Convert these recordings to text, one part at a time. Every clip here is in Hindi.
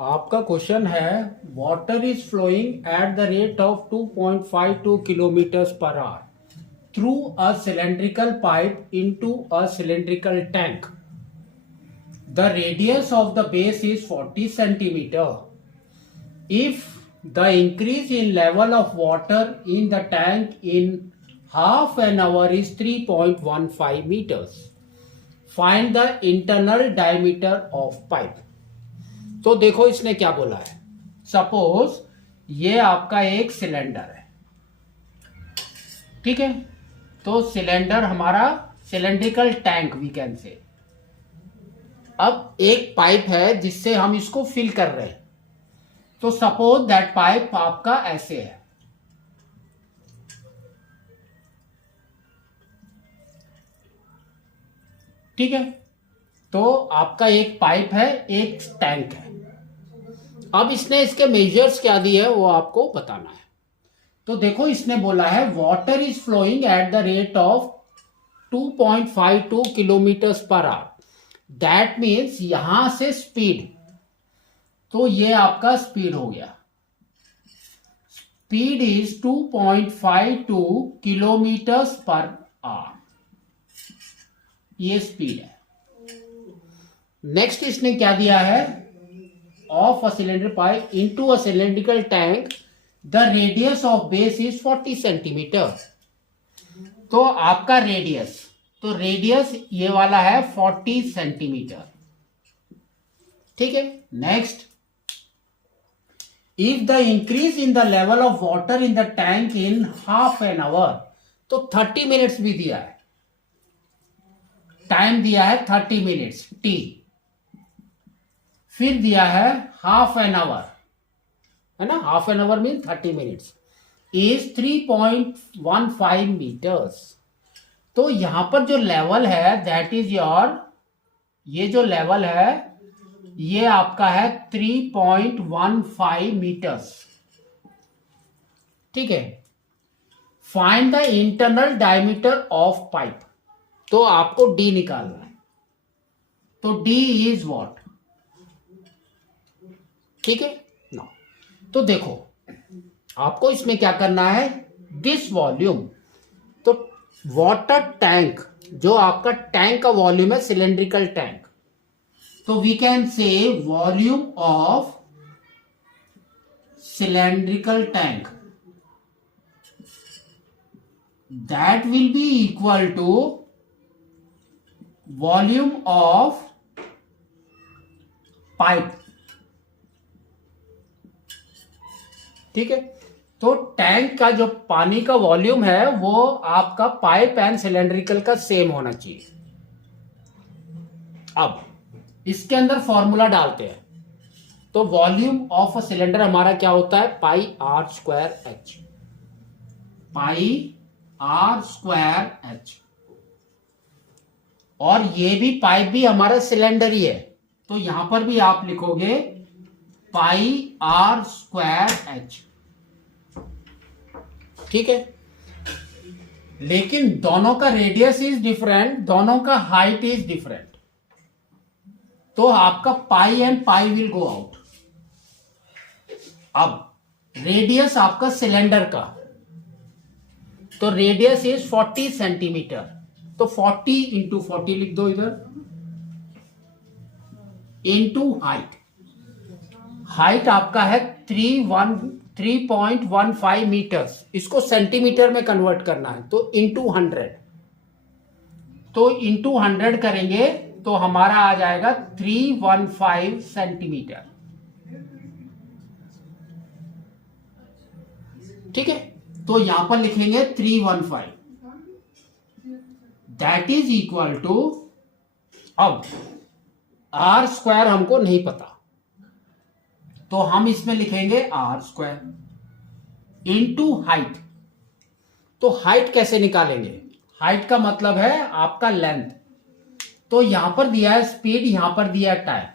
आपका क्वेश्चन है water is flowing at the rate of 2.52 kilometre per hour through a cylindrical pipe into a cylindrical tank. The radius of the base is 40 centimeter. If the increase in level of water in the tank in half an hour is 3.15 meters, find the internal diameter of pipe. तो देखो इसने क्या बोला है. सपोज ये आपका एक सिलेंडर है, ठीक है. तो सिलेंडर हमारा सिलेंड्रिकल टैंक वी कैन से. अब एक पाइप है जिससे हम इसको फिल कर रहे हैं. तो सपोज दैट पाइप आपका ऐसे है, ठीक है. तो आपका एक पाइप है, एक टैंक है. अब इसने इसके मेजर्स क्या दिए है वो आपको बताना है. तो देखो इसने बोला है water is flowing at the rate of 2.52 kilometre per hour. That means यहां से स्पीड, तो ये आपका स्पीड हो गया. Speed is 2.52 kilometre per hour, ये स्पीड है. नेक्स्ट इसने क्या दिया है, of a cylinder pipe into a cylindrical tank the radius of base is 40 centimetre. तो आपका रेडियस, तो रेडियस ये वाला है 40 सेंटीमीटर, ठीक है. Next, if the increase in the level of water in the tank in half an our, तो 30 मिनट्स भी दिया है, टाइम दिया है 30 मिनट्स टी. फिर दिया है हाफ एन आवर, है ना. Half an hour mean 30 minutes is 3.15 metres. तो यहां पर जो लेवल है दैट इज योर, ये जो लेवल है ये आपका है 3.15 मीटर्स, ठीक है. Find the internal diameter of pipe. तो आपको डी निकालना है. तो डी इज व्हाट, ठीक है ना. तो देखो आपको इसमें क्या करना है, दिस वॉल्यूम. तो वाटर टैंक, जो आपका टैंक का वॉल्यूम है सिलेंड्रिकल टैंक, तो we can say volume of cylindrical tank that will be equal to volume of pipe, ठीक है. तो टैंक का जो पानी का वॉल्यूम है वो आपका पाइप एंड सिलेंड्रिकल का सेम होना चाहिए. अब इसके अंदर फॉर्मूला डालते हैं. तो वॉल्यूम ऑफ अ सिलेंडर हमारा क्या होता है, pi R square H. Pi R square H. और ये भी पाइप भी हमारा सिलेंडर ही है, तो यहां पर भी आप लिखोगे पाई आर स्क्वायर एच, ठीक है. लेकिन दोनों का रेडियस इज डिफरेंट, दोनों का हाइट इज डिफरेंट. तो आपका pi and pi will go out. अब रेडियस आपका सिलेंडर का, तो रेडियस इज 40 सेंटीमीटर. तो 40 इंटू 40 लिख दो इधर, इंटू हाइट. हाइट आपका है 3.15 मीटर्स. इसको सेंटीमीटर में कन्वर्ट करना है, तो इंटू 100. तो इंटू 100 करेंगे तो हमारा आ जाएगा 315 सेंटीमीटर, ठीक है. तो यहां पर लिखेंगे 315, दैट इज इक्वल टू, अब आर स्क्वायर हमको नहीं पता, तो हम इसमें लिखेंगे आर स्क्वायर इंटू हाइट. तो हाइट कैसे निकालेंगे, हाइट का मतलब है आपका लेंथ. तो यहां पर दिया है स्पीड, यहां पर दिया है टाइम.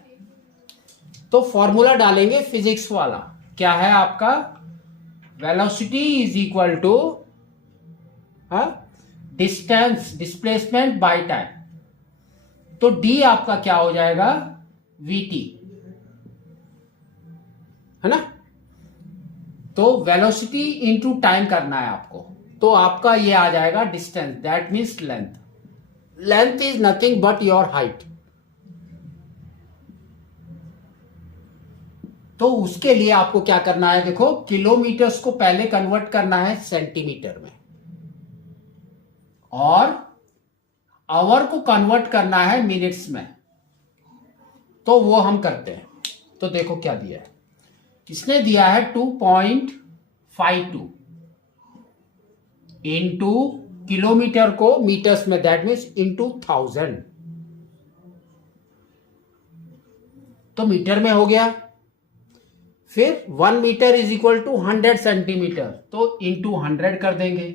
तो फॉर्मूला डालेंगे फिजिक्स वाला, क्या है आपका, velocity is equal to distance, displacement by time. तो डी आपका क्या हो जाएगा, वीटी. है ना। तो वेलोसिटी इनटू टाइम करना है आपको, तो आपका ये आ जाएगा distance, that means length. Length is nothing but your height. तो उसके लिए आपको क्या करना है, देखो किलोमीटर्स को पहले कन्वर्ट करना है सेंटीमीटर में, और आवर को कन्वर्ट करना है मिनट्स में। तो वो हम करते हैं। तो देखो क्या दिया है, इसने दिया है 2.52 इंटू किलोमीटर को मीटर्स में, दैट मीन्स इंटू 1000। तो मीटर में हो गया। फिर 1 metre is equal to 100 centimetre, तो इंटू 100 कर देंगे।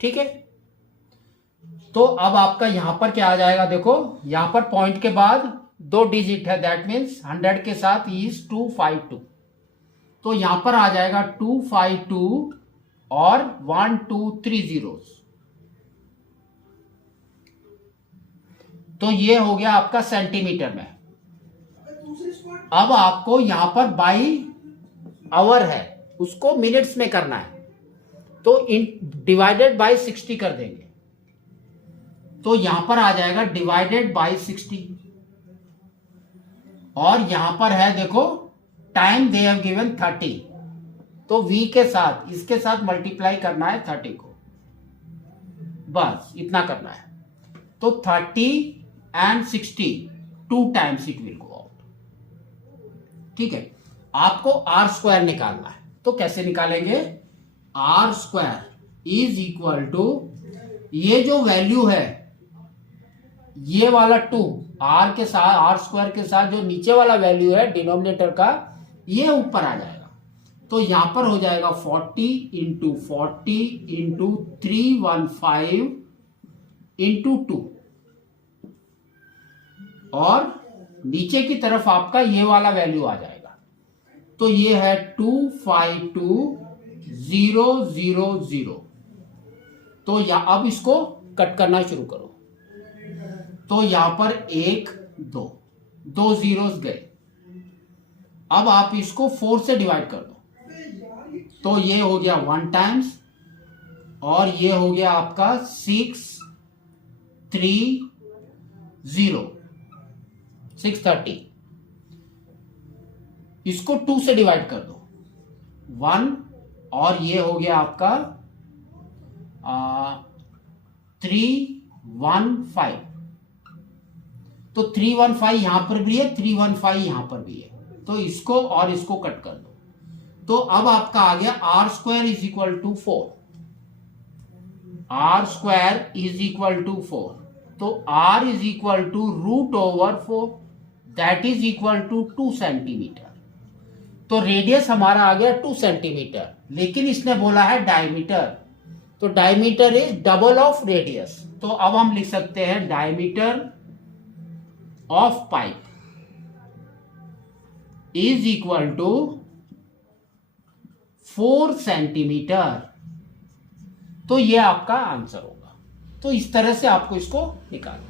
ठीक है। तो अब आपका यहां पर क्या आ जाएगा, देखो यहां पर पॉइंट के बाद 2 डिजिट है, दैट मीन्स 100 के साथ इज 252। तो यहां पर आ जाएगा 252 और 1 2 3 zeros। तो ये हो गया आपका सेंटीमीटर में। अब आपको यहां पर बाई आवर है, उसको मिनट्स में करना है, तो डिवाइडेड बाई 60 कर देंगे। तो यहां पर आ जाएगा डिवाइडेड बाई 60, और यहां पर है देखो टाइम दे हैव गिवन 30, तो v के साथ इसके साथ मल्टीप्लाई करना है 30 को, बस इतना करना है। तो 30 and 60 2 times it will go out. ठीक है। आपको आर स्क्वायर निकालना है, तो कैसे निकालेंगे, r square is equal to ये जो वैल्यू है, ये वाला 2 आर के साथ, आर स्क्वायर के साथ जो नीचे वाला वैल्यू है डिनोमिनेटर का, ये ऊपर आ जाएगा। तो यहां पर हो जाएगा 40 इंटू 40 इंटू 315 इंटू 2, और नीचे की तरफ आपका ये वाला वैल्यू आ जाएगा। तो ये है 252000। तो अब इसको कट करना शुरू करो। तो यहां पर 1 2 zeros गए। अब आप इसको 4 से डिवाइड कर दो, तो ये हो गया 1 टाइम्स, और ये हो गया आपका 630। इसको 2 से डिवाइड कर दो, 1, और ये हो गया आपका 315। तो 315 यहां पर भी है, 315 यहां पर भी है, तो इसको और इसको कट कर दो। तो अब आपका आ गया r square is equal to 4। R square is equal to 4, तो r is equal to √4, that is equal to 2 centimetre. तो रेडियस हमारा आ गया 2 सेंटीमीटर, लेकिन इसने बोला है डायमीटर, तो diameter is double of radius. तो अब हम लिख सकते हैं diameter of pipe is equal to 4 centimetre. तो ये आपका आंसर होगा। तो इस तरह से आपको इसको निकालना।